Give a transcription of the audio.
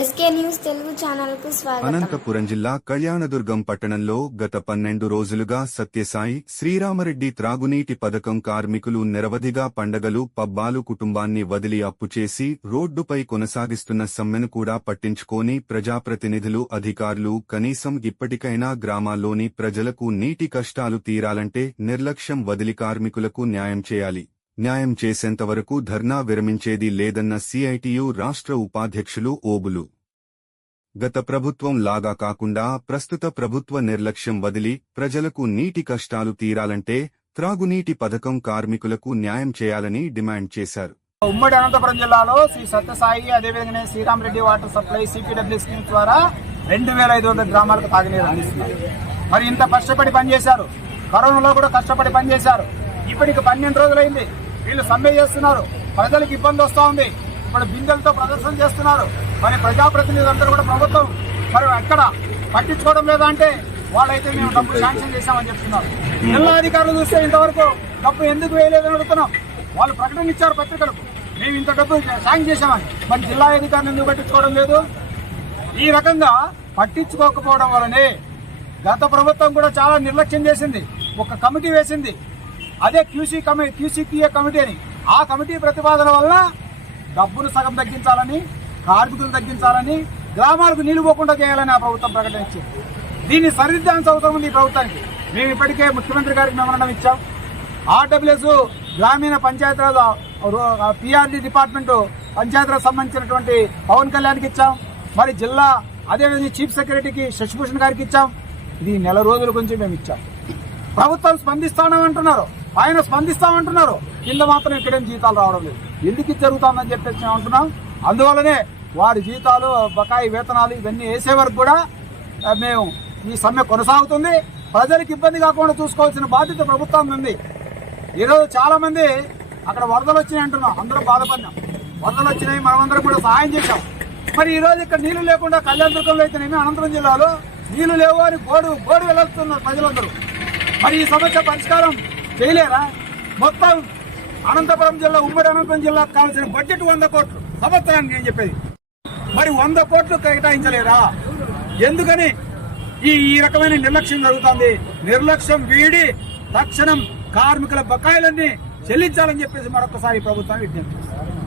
SK news Telugu channel కు స్వాగతం. అనంతపురం జిల్లా కళ్యాణదుర్గం పట్టణంలో గత 12 రోజులుగా సత్యసాయి శ్రీరామరెడ్డి త్రాగునీటి పథకం కార్మికులు నిరవధిగా పండగలు పబ్బాలు కుటుంబాన్ని వదిలి అప్పు చేసి రోడ్డుపై కొనసాగిస్తున్న సమ్మెను కూడా పట్టించుకోని ప్రజాప్రతినిధులు అధికారులు కనీసం ఇప్పటికైనా గ్రామాల్లోని ప్రజలకు నీటి కష్టాలు తీరాలంటే నిర్లక్ష్యం వదిలి కార్మికులకు న్యాయం చేయాలి. న్యాయం చేసేంతవరకు ధర్నా విరమించేది లేదన్న సిఐటియు రాష్ట్ర ఉపాధ్యక్షులు ఓబులు. గత ప్రభుత్వం లాగా కాకుండా ప్రస్తుత ప్రభుత్వ నిర్లక్ష్యం వదిలి ప్రజలకు నీటి కష్టాలు తీరాలంటే త్రాగునీటి పథకం కార్మికులకు న్యాయం చేయాలని డిమాండ్ చేశారు. ఉమ్మడి అనంతపురం జిల్లాలో శ్రీ సత్యసాయి అదేవిధంగా Srirama Reddy water supply CPW scheme ద్వారా 2500 గ్రామాలకు తాగునీరు అందిస్తున్నారు. మరి ఇంత కష్టపడి పనిచేశారు, కరోనాలో కూడా కష్టపడి పనిచేశారు. ఇప్పటికి 12 రోజులైంది వీళ్ళు సమ్మె చేస్తున్నారు. ప్రజలకు ఇబ్బంది వస్తూ ఉంది. ఇప్పుడు బిందెలతో ప్రదర్శన చేస్తున్నారు. మరి ప్రజాప్రతినిధులందరూ కూడా ప్రభుత్వం మరి ఎక్కడ పట్టించుకోవడం లేదా అంటే వాళ్ళైతే మేము డబ్బు శాంక్షన్ చేశామని చెప్తున్నారు. జిల్లా అధికారులు చూస్తే ఇంతవరకు డబ్బు ఎందుకు వేయలేదని అడుగుతున్నాం. వాళ్ళు ప్రకటన ఇచ్చారు పత్రికలకు, మేము ఇంత డబ్బు శాంక్షన్ చేశామని. మరి జిల్లా అధికారులు ఎందుకు పట్టించుకోవడం లేదు? ఈ రకంగా పట్టించుకోకపోవడం వల్లనే గత ప్రభుత్వం కూడా చాలా నిర్లక్ష్యం చేసింది. ఒక కమిటీ వేసింది, అదే క్యూసీపీఏ కమిటీ అని. ఆ కమిటీ ప్రతిపాదన వల్ల డబ్బును సగం తగ్గించాలని, కార్మికులు తగ్గించాలని, గ్రామాలకు నీళ్లు పోకుండా చేయాలని ఆ ప్రభుత్వం ప్రకటించింది. దీన్ని సరిదిద్దాల్సిన అవసరం ఉంది ఈ ప్రభుత్వానికి. మేము ఇప్పటికే ముఖ్యమంత్రి గారికి మెమోరాండం ఇచ్చాం. ఆర్డబ్ల్యూఎస్ గ్రామీణ పంచాయతీరాజ్ పిఆర్డీ డిపార్ట్మెంట్ పంచాయతీరాజ్ సంబంధించినటువంటి పవన్ కళ్యాణ్కి ఇచ్చాం. మరి జిల్లా అదేవిధంగా చీఫ్ సెక్రటరీకి శశిభూషణ్ గారికి ఇచ్చాం. ఇది నెల రోజుల గురించి మేము ఇచ్చాం. ప్రభుత్వం స్పందిస్తామంటున్నారు, ఆయన స్పందిస్తామంటున్నారు, కింద మాత్రం ఇక్కడేం జీతాలు రావడం లేదు. ఎందుకు జరుగుతుందని చెప్పేసి మేము అంటున్నాం. అందువల్లనే వారి జీతాలు, బకాయి వేతనాలు ఇవన్నీ వేసే వరకు కూడా మేము ఈ సమ్మె కొనసాగుతుంది. ప్రజలకు ఇబ్బంది కాకుండా చూసుకోవాల్సిన బాధ్యత ప్రభుత్వం ఉంది. ఈరోజు చాలా మంది అక్కడ వరదలు వచ్చినాయి అంటున్నాం, అందరం బాధపడినాం. వరదలు వచ్చినాయి, మనమందరం కూడా సహాయం చేశాం. మరి ఈ రోజు ఇక్కడ నీళ్లు లేకుండా కళ్యాణదుర్గంలో అయితేనేమి అనంతపురం జిల్లాలో నీళ్లు లేవు అని గోడు వెళ్తున్నారు ప్రజలందరూ. మరి ఈ సమస్య పరిష్కారం చేయలేరా? మొత్తం అనంతపురం జిల్లా, ఉమ్మడి అనంతపురం జిల్లాకు కావాల్సిన బడ్జెట్ 100 కోట్లు సంవత్సరానికి నేను చెప్పేది. మరి 100 కోట్లు కేటాయించలేరా? ఎందుకని ఈ రకమైన నిర్లక్ష్యం జరుగుతుంది? నిర్లక్ష్యం వీడి తక్షణం కార్మికుల బకాయిలన్నీ చెల్లించాలని చెప్పేసి మరొకసారి ప్రభుత్వాన్ని విజ్ఞప్తి చేస్తారు.